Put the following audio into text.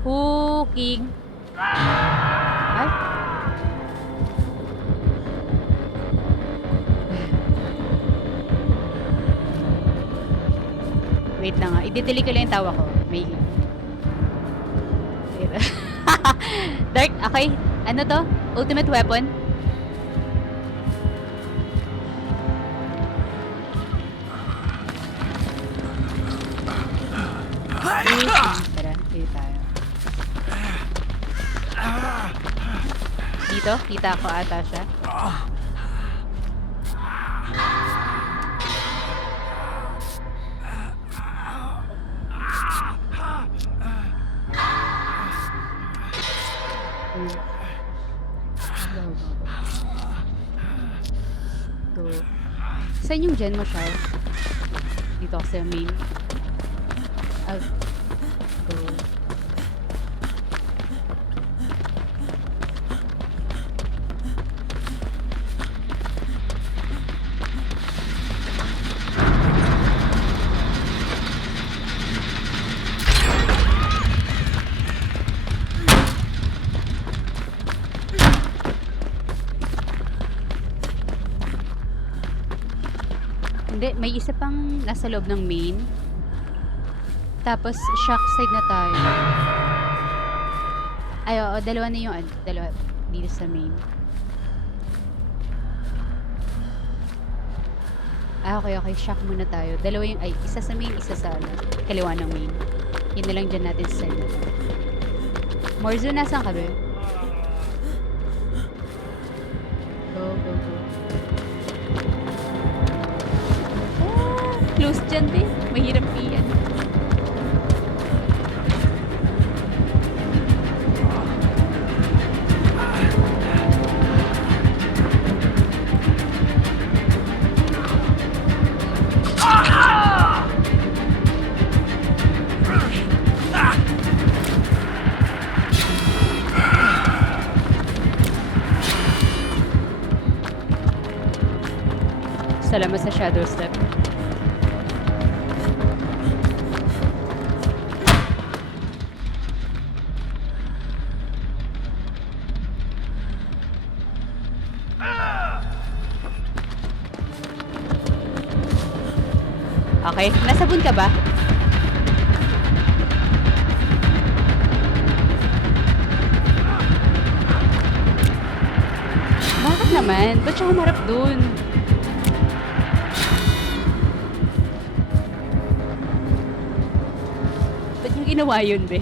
Cooking. Ay, wait lang nga. I-delete ko lang yung tawa ko. May... wait. Dark, okay. Ano to? Ultimate weapon? Tara, dito tayo. Dito? Kita ako ata siya. Ito. Saan yung gen mo siya? Dito ako sa main. Go. Hindi, may isa pang nasa loob ng main. Tapos, shock side na tayo. Ay, oo, dalawa na yung dalawa dito sa main. Okay, shock muna tayo. Dalawa yung, isa sa main, isa sa kaliwa ng main. Yun na lang dyan natin sa side na tayo. Morzo, nasaan ka ba? Go. Close dyan din. Mahirap iyan. Salamat sa shadow step. Okay, nasabon ka ba? Bakit naman? Ba't siya humarap dun? Ba't yung ginawa yun, be?